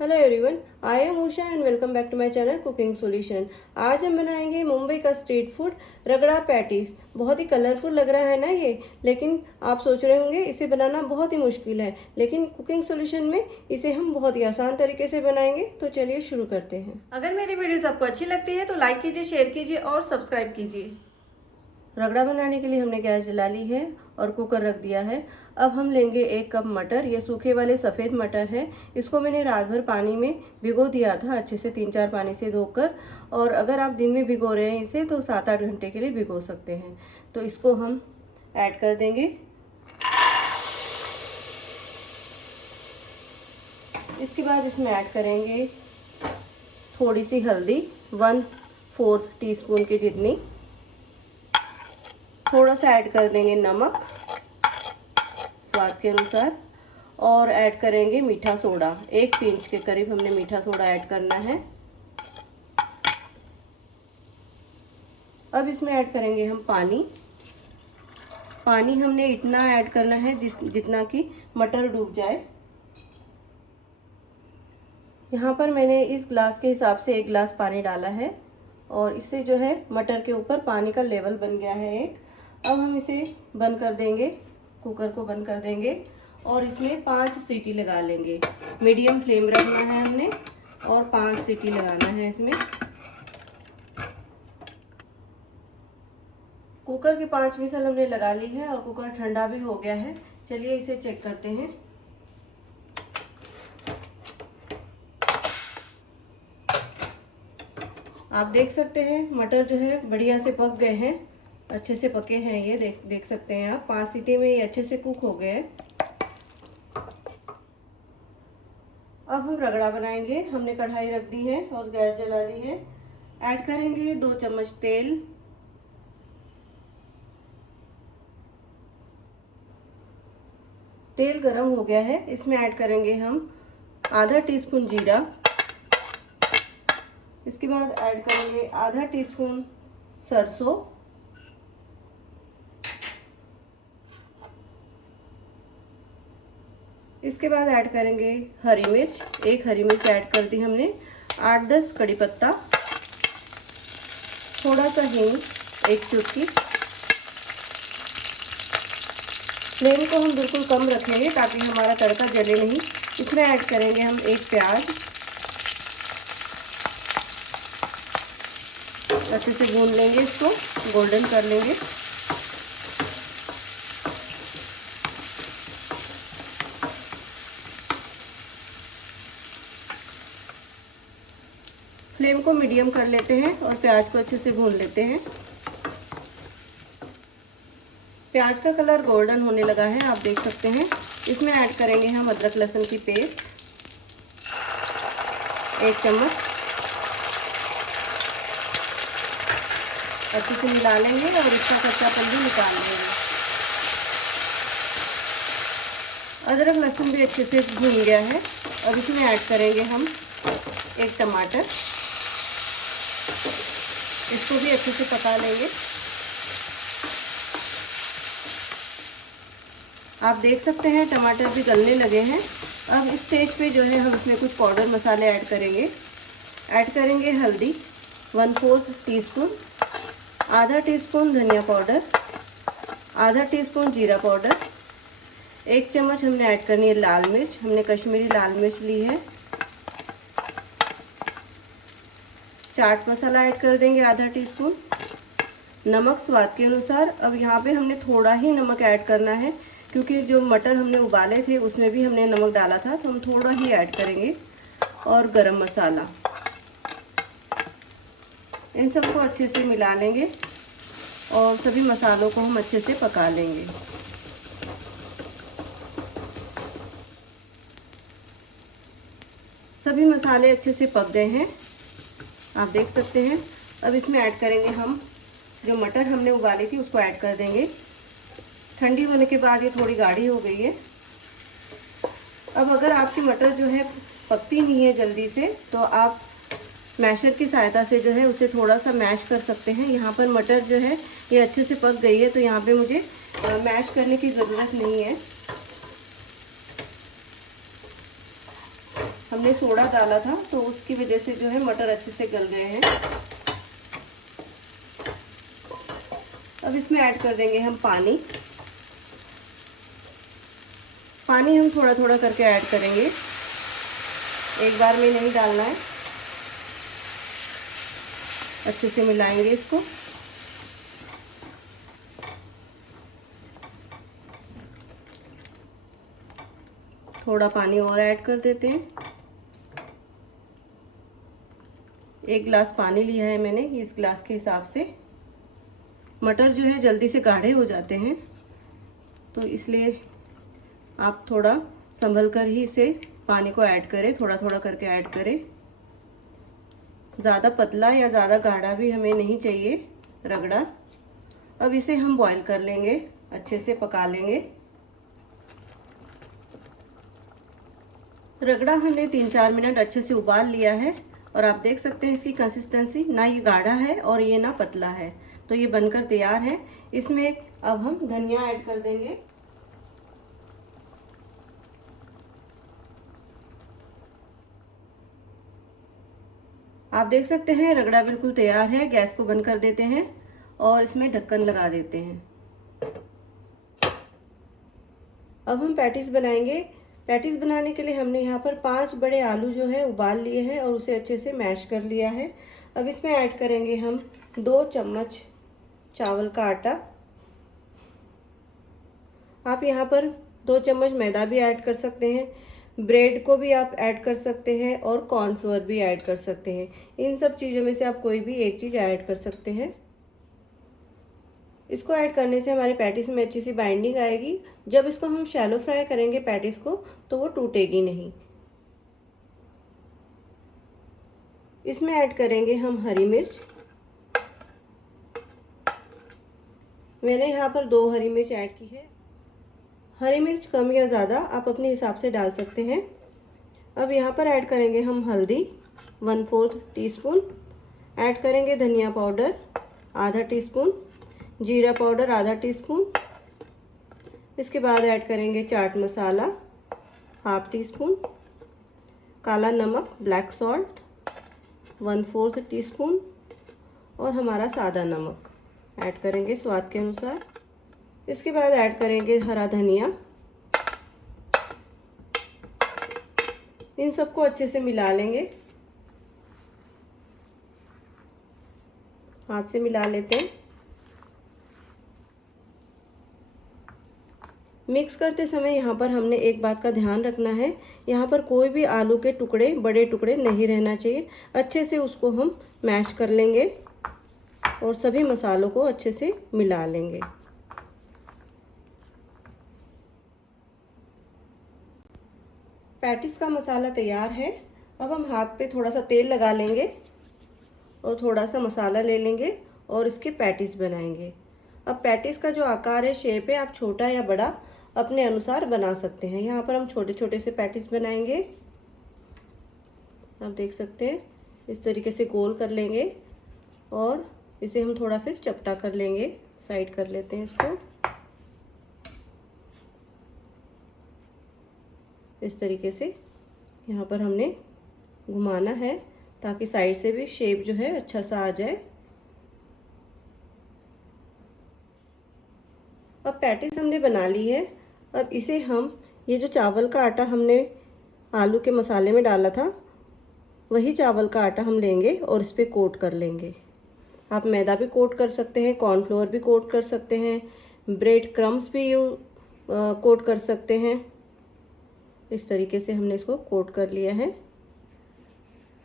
Hello everyone, I am Usha and welcome back to my channel Cooking Solution. आज हम बनाएंगे मुंबई का स्ट्रीट फूड रगड़ा पैटीज। बहुत ही कलरफुल लग रहा है ना ये, लेकिन आप सोच रहे होंगे इसे बनाना बहुत ही मुश्किल है, लेकिन कुकिंग सॉल्यूशन में इसे हम बहुत ही आसान तरीके से बनाएंगे। तो चलिए शुरू करते हैं। अगर मेरी वीडियोस आपको अच्छी लगती है तो लाइक कीजिए, शेयर कीजिए और सब्सक्राइब कीजिए। रगड़ा बनाने के लिए हमने गैस जला ली है और कुकर रख दिया है। अब हम लेंगे 1 कप मटर। ये सूखे वाले सफ़ेद मटर है। इसको मैंने रात भर पानी में भिगो दिया था, अच्छे से 3-4 पानी से धोकर। और अगर आप दिन में भिगो रहे हैं इसे तो 7-8 घंटे के लिए भिगो सकते हैं। तो इसको हम ऐड कर देंगे। इसके बाद इसमें ऐड करेंगे थोड़ी सी हल्दी, 1/4 टीस्पून की जितनी। थोड़ा सा ऐड कर देंगे नमक स्वाद के अनुसार, और ऐड करेंगे मीठा सोडा। 1 पिंच के करीब हमने मीठा सोडा ऐड करना है। अब इसमें ऐड करेंगे हम पानी। पानी हमने इतना ऐड करना है जितना कि मटर डूब जाए। यहाँ पर मैंने इस ग्लास के हिसाब से 1 गिलास पानी डाला है और इससे जो है मटर के ऊपर पानी का लेवल बन गया है एक। अब हम इसे बंद कर देंगे, कुकर को बंद कर देंगे और इसमें 5 सीटी लगा लेंगे। मीडियम फ्लेम रखना है हमने और 5 सीटी लगाना है इसमें। कुकर की 5 विसल हमने लगा ली है और कुकर ठंडा भी हो गया है। चलिए इसे चेक करते हैं। आप देख सकते हैं मटर जो है बढ़िया से पक गए हैं, अच्छे से पके हैं। ये देख सकते हैं आप, 5 सीटी में ये अच्छे से कुक हो गए हैं। अब हम रगड़ा बनाएंगे। हमने कढ़ाई रख दी है और गैस जला दी है। ऐड करेंगे 2 चम्मच तेल। तेल गरम हो गया है, इसमें ऐड करेंगे हम आधा टीस्पून जीरा। इसके बाद ऐड करेंगे आधा टीस्पून सरसों। इसके बाद ऐड करेंगे हरी मिर्च। 1 हरी मिर्च ऐड कर दी हमने। 8-10 कड़ी पत्ता, थोड़ा सा हींग, 1 चुटकी। फ्लेम को हम बिल्कुल कम रखेंगे ताकि हमारा तड़का जले नहीं। इसमें ऐड करेंगे हम 1 प्याज। अच्छे से भून लेंगे, इसको गोल्डन कर लेंगे। फ्लेम को मीडियम कर लेते हैं और प्याज को अच्छे से भून लेते हैं। प्याज का कलर गोल्डन होने लगा है, आप देख सकते हैं। इसमें ऐड करेंगे हम अदरक लहसुन की पेस्ट, 1 चम्मच। अच्छे से मिला लेंगे और इसका कच्चापन भी निकाल लेंगे। अदरक लहसुन भी अच्छे से भून गया है। अब इसमें ऐड करेंगे हम 1 टमाटर। इसको भी अच्छे से पका लेंगे। आप देख सकते हैं टमाटर भी गलने लगे हैं। अब इस स्टेज पे जो है हम इसमें कुछ पाउडर मसाले ऐड करेंगे। ऐड करेंगे हल्दी 1/4 टीस्पून, आधा टीस्पून धनिया पाउडर, आधा टीस्पून जीरा पाउडर, 1 चम्मच हमने ऐड करनी है लाल मिर्च। हमने कश्मीरी लाल मिर्च ली है। चाट मसाला ऐड कर देंगे आधा टीस्पून। नमक स्वाद के अनुसार। अब यहाँ पे हमने थोड़ा ही नमक ऐड करना है क्योंकि जो मटर हमने उबाले थे उसमें भी हमने नमक डाला था, तो हम थोड़ा ही ऐड करेंगे। और गरम मसाला, इन सबको अच्छे से मिला लेंगे और सभी मसालों को हम अच्छे से पका लेंगे। सभी मसाले अच्छे से पक गए हैं, आप देख सकते हैं। अब इसमें ऐड करेंगे हम जो मटर हमने उबाली थी उसको ऐड कर देंगे। ठंडी होने के बाद ये थोड़ी गाढ़ी हो गई है। अब अगर आपकी मटर जो है पकती नहीं है जल्दी से, तो आप मैशर की सहायता से जो है उसे थोड़ा सा मैश कर सकते हैं। यहाँ पर मटर जो है ये अच्छे से पक गई है, तो यहाँ पे मुझे मैश करने की ज़रूरत नहीं है। हमने सोडा डाला था तो उसकी वजह से जो है मटर अच्छे से गल गए हैं। अब इसमें ऐड कर देंगे हम पानी। पानी हम थोड़ा थोड़ा करके ऐड करेंगे, एक बार में नहीं डालना है। अच्छे से मिलाएंगे इसको। थोड़ा पानी और ऐड कर देते हैं। 1 गिलास पानी लिया है मैंने, इस गिलास के हिसाब से। मटर जो है जल्दी से गाढ़े हो जाते हैं, तो इसलिए आप थोड़ा संभल कर ही इसे पानी को ऐड करें, थोड़ा थोड़ा करके ऐड करें। ज़्यादा पतला या ज़्यादा गाढ़ा भी हमें नहीं चाहिए रगड़ा। अब इसे हम बॉईल कर लेंगे, अच्छे से पका लेंगे। रगड़ा हमने 3-4 मिनट अच्छे से उबाल लिया है और आप देख सकते हैं इसकी कंसिस्टेंसी, ना ये गाढ़ा है और ये ना पतला है, तो ये बनकर तैयार है। इसमें अब हम धनिया ऐड कर देंगे। आप देख सकते हैं रगड़ा बिल्कुल तैयार है। गैस को बंद कर देते हैं और इसमें ढक्कन लगा देते हैं। अब हम पैटीज बनाएंगे। पैटीज बनाने के लिए हमने यहाँ पर 5 बड़े आलू जो है उबाल लिए हैं और उसे अच्छे से मैश कर लिया है। अब इसमें ऐड करेंगे हम 2 चम्मच चावल का आटा। आप यहाँ पर 2 चम्मच मैदा भी ऐड कर सकते हैं, ब्रेड को भी आप ऐड कर सकते हैं और कॉर्नफ्लोर भी ऐड कर सकते हैं। इन सब चीज़ों में से आप कोई भी एक चीज़ ऐड कर सकते हैं। इसको ऐड करने से हमारे पैटीज में अच्छी सी बाइंडिंग आएगी। जब इसको हम शैलो फ्राई करेंगे पैटीज को, तो वो टूटेगी नहीं। इसमें ऐड करेंगे हम हरी मिर्च। मैंने यहाँ पर 2 हरी मिर्च ऐड की है। हरी मिर्च कम या ज़्यादा आप अपने हिसाब से डाल सकते हैं। अब यहाँ पर ऐड करेंगे हम हल्दी 1/4 टीस्पून, ऐड करेंगे धनिया पाउडर आधा टीस्पून, जीरा पाउडर आधा टीस्पून। इसके बाद ऐड करेंगे चाट मसाला 1/2 टीस्पून, काला नमक ब्लैक सॉल्ट 1/4 टीस्पून और हमारा सादा नमक ऐड करेंगे स्वाद के अनुसार। इसके बाद ऐड करेंगे हरा धनिया। इन सबको अच्छे से मिला लेंगे, हाथ से मिला लेते हैं। मिक्स करते समय यहाँ पर हमने एक बात का ध्यान रखना है, यहाँ पर कोई भी आलू के टुकड़े, बड़े टुकड़े नहीं रहना चाहिए। अच्छे से उसको हम मैश कर लेंगे और सभी मसालों को अच्छे से मिला लेंगे। पैटीज का मसाला तैयार है। अब हम हाथ पे थोड़ा सा तेल लगा लेंगे और थोड़ा सा मसाला ले लेंगे और इसके पैटीज बनाएंगे। अब पैटीज का जो आकार है, शेप है, आप छोटा या बड़ा अपने अनुसार बना सकते हैं। यहाँ पर हम छोटे छोटे से पैटीज बनाएंगे। आप देख सकते हैं इस तरीके से गोल कर लेंगे और इसे हम थोड़ा फिर चपटा कर लेंगे। साइड कर लेते हैं इसको। इस तरीके से यहाँ पर हमने घुमाना है ताकि साइड से भी शेप जो है अच्छा सा आ जाए। अब पैटीज हमने बना ली है। अब इसे हम, ये जो चावल का आटा हमने आलू के मसाले में डाला था, वही चावल का आटा हम लेंगे और इस पर कोट कर लेंगे। आप मैदा भी कोट कर सकते हैं, कॉर्नफ्लोर भी कोट कर सकते हैं, ब्रेड क्रम्स भी कोट कर सकते हैं। इस तरीके से हमने इसको कोट कर लिया है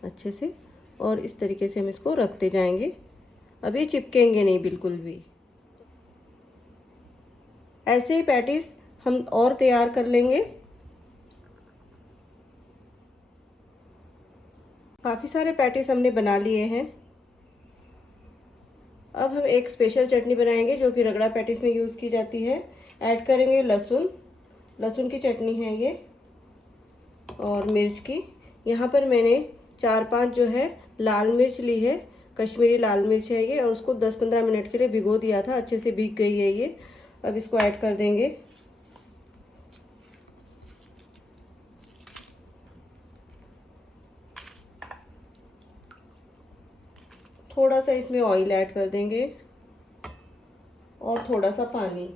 अच्छे से और इस तरीके से हम इसको रखते जाएंगे। अब ये चिपकेंगे नहीं बिल्कुल भी। ऐसे ही पैटीज हम और तैयार कर लेंगे। काफ़ी सारे पैटीज हमने बना लिए हैं। अब हम एक स्पेशल चटनी बनाएंगे जो कि रगड़ा पैटीज में यूज़ की जाती है। ऐड करेंगे लहसुन, लहसुन की चटनी है ये, और मिर्च की। यहाँ पर मैंने 4-5 जो है लाल मिर्च ली है, कश्मीरी लाल मिर्च है ये, और उसको 10-15 मिनट के लिए भिगो दिया था। अच्छे से भीग गई है ये। अब इसको ऐड कर देंगे। थोड़ा सा इसमें ऑयल ऐड कर देंगे और थोड़ा सा पानी।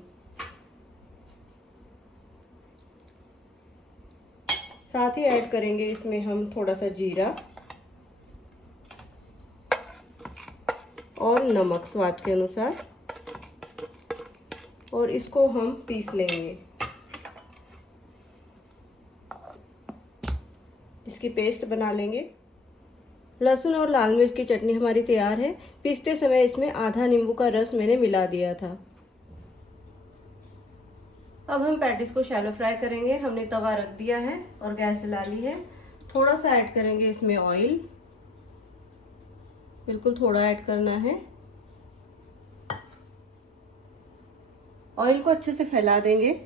साथ ही ऐड करेंगे इसमें हम थोड़ा सा जीरा और नमक स्वाद के अनुसार, और इसको हम पीस लेंगे। इसकी पेस्ट बना लेंगे। लहसुन और लाल मिर्च की चटनी हमारी तैयार है। पीसते समय इसमें आधा नींबू का रस मैंने मिला दिया था। अब हम पैटीज को शैलो फ्राई करेंगे। हमने तवा रख दिया है और गैस जला ली है। थोड़ा सा ऐड करेंगे इसमें ऑयल, बिल्कुल थोड़ा ऐड करना है। ऑयल को अच्छे से फैला देंगे।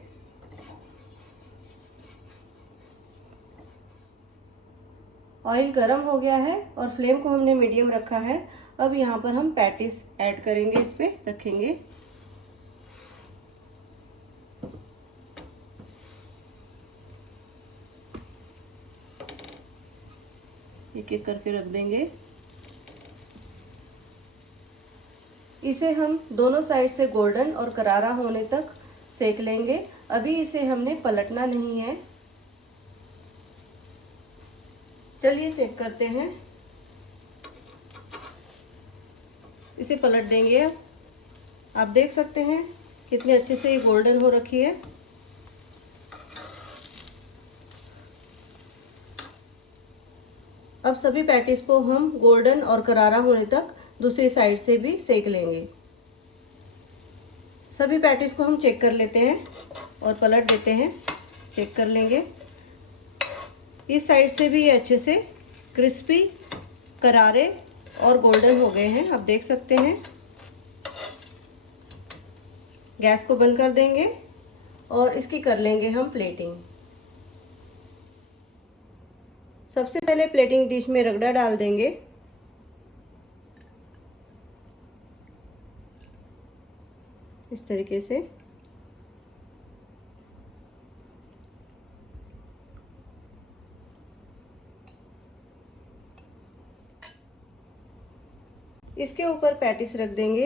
ऑयल गरम हो गया है और फ्लेम को हमने मीडियम रखा है। अब यहाँ पर हम पैटीज ऐड करेंगे, इस पे रखेंगे। एक एक करके रख देंगे। इसे हम दोनों साइड से गोल्डन और करारा होने तक सेक लेंगे। अभी इसे हमने पलटना नहीं है। चलिए चेक करते हैं। इसे पलट देंगे। अब आप देख सकते हैं कितने अच्छे से ये गोल्डन हो रखी है। अब सभी पैटीज को हम गोल्डन और करारा होने तक दूसरी साइड से भी सेक लेंगे। सभी पैटीज को हम चेक कर लेते हैं और पलट देते हैं। चेक कर लेंगे। इस साइड से भी ये अच्छे से क्रिस्पी, करारे और गोल्डन हो गए हैं, आप देख सकते हैं। गैस को बंद कर देंगे और इसकी कर लेंगे हम प्लेटिंग। सबसे पहले प्लेटिंग डिश में रगड़ा डाल देंगे। इस तरीके से। इसके ऊपर पैटीज रख देंगे।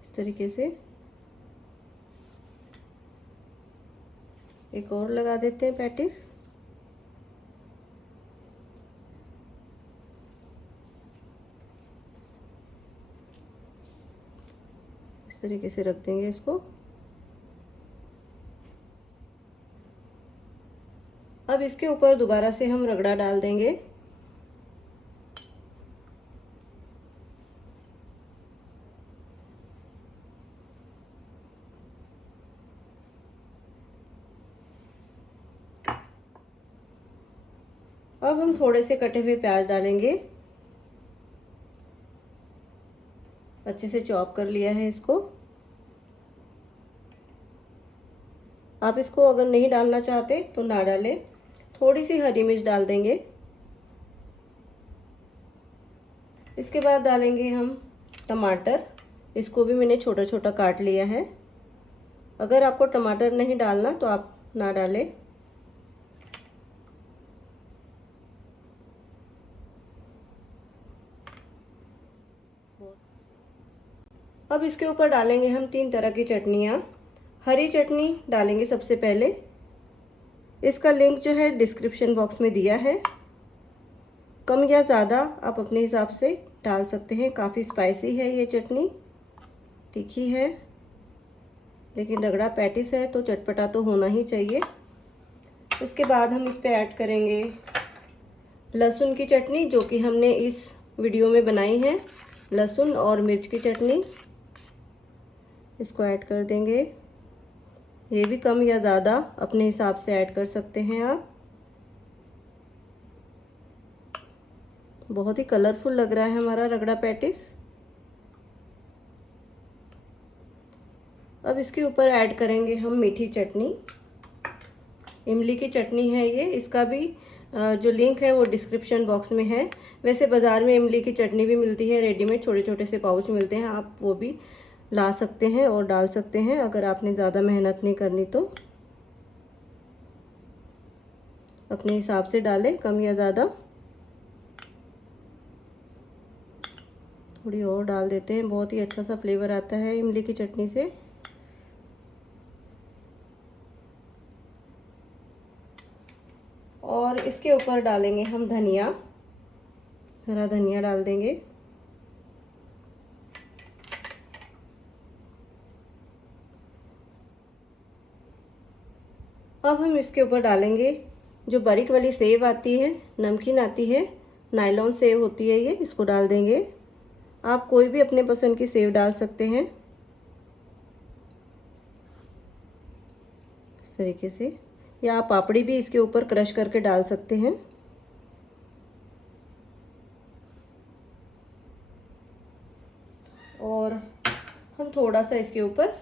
इस तरीके से। एक और लगा देते हैं पैटीज। इस तरीके से रख देंगे इसको। अब इसके ऊपर दोबारा से हम रगड़ा डाल देंगे। अब हम थोड़े से कटे हुए प्याज डालेंगे। अच्छे से चॉप कर लिया है इसको। आप इसको अगर नहीं डालना चाहते तो ना डालें। थोड़ी सी हरी मिर्च डाल देंगे। इसके बाद डालेंगे हम टमाटर। इसको भी मैंने छोटा छोटा काट लिया है। अगर आपको टमाटर नहीं डालना तो आप ना डालें। अब इसके ऊपर डालेंगे हम 3 तरह की चटनियाँ। हरी चटनी डालेंगे सबसे पहले। इसका लिंक जो है डिस्क्रिप्शन बॉक्स में दिया है। कम या ज़्यादा आप अपने हिसाब से डाल सकते हैं। काफ़ी स्पाइसी है ये चटनी, तीखी है, लेकिन रगड़ा पैटीस है तो चटपटा तो होना ही चाहिए। इसके बाद हम इस पे ऐड करेंगे लहसुन की चटनी, जो कि हमने इस वीडियो में बनाई है। लहसुन और मिर्च की चटनी, इसको ऐड कर देंगे। ये भी कम या ज़्यादा अपने हिसाब से ऐड कर सकते हैं आप। बहुत ही कलरफुल लग रहा है हमारा रगड़ा पैटीस। अब इसके ऊपर ऐड करेंगे हम मीठी चटनी। इमली की चटनी है ये। इसका भी जो लिंक है वो डिस्क्रिप्शन बॉक्स में है। वैसे बाज़ार में इमली की चटनी भी मिलती है, रेडीमेड छोटे छोटे से पाउच मिलते हैं। आप वो भी ला सकते हैं और डाल सकते हैं अगर आपने ज़्यादा मेहनत नहीं करनी तो। अपने हिसाब से डालें, कम या ज़्यादा। थोड़ी और डाल देते हैं, बहुत ही अच्छा सा फ्लेवर आता है इमली की चटनी से। और इसके ऊपर डालेंगे हम धनिया, हरा धनिया डाल देंगे। अब हम इसके ऊपर डालेंगे जो बारीक वाली सेव आती है, नमकीन आती है, नायलॉन सेव होती है ये, इसको डाल देंगे। आप कोई भी अपने पसंद की सेव डाल सकते हैं इस तरीके से, या आप पापड़ी भी इसके ऊपर क्रश करके डाल सकते हैं। और हम थोड़ा सा इसके ऊपर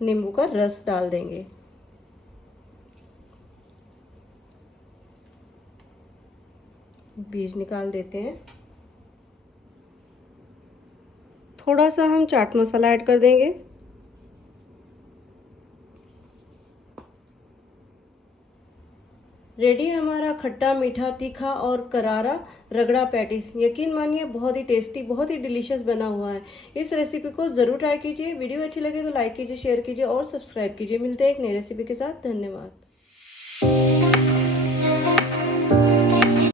नींबू का रस डाल देंगे। बीज निकाल देते हैं। थोड़ा सा हम चाट मसाला ऐड कर देंगे। रेडी है हमारा खट्टा मीठा तीखा और करारा रगड़ा पैटीज। यकीन मानिए बहुत ही टेस्टी, बहुत ही डिलीशियस बना हुआ है। इस रेसिपी को ज़रूर ट्राई कीजिए। वीडियो अच्छी लगे तो लाइक कीजिए, शेयर कीजिए और सब्सक्राइब कीजिए। मिलते हैं एक नई रेसिपी के साथ। धन्यवाद।